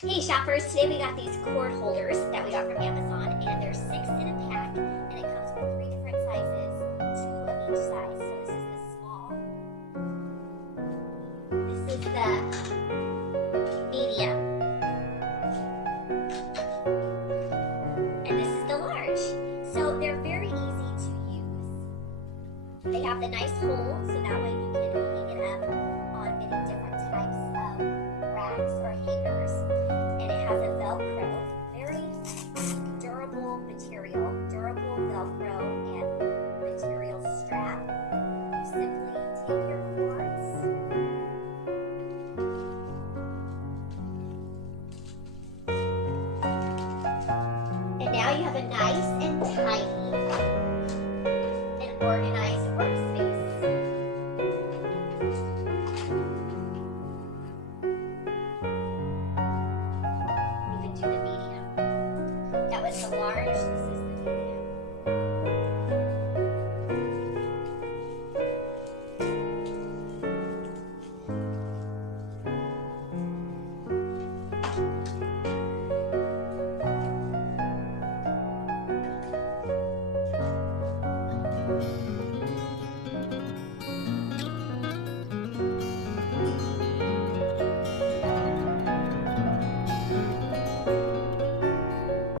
Hey shoppers, today we got these cord holders that we got from Amazon, and there's 6 in a pack, and it comes with 3 different sizes, 2 of each size. So this is the small, this is the medium, and this is the large. So they're very easy to use. They have the nice hole, so that way you can hang it up on many different types of racks or hangers. And it has a Velcro, very durable material, durable Velcro and material strap. You simply take your cords and now you have a nice and tidy and organized workspace. Do the medium. That was the large. This is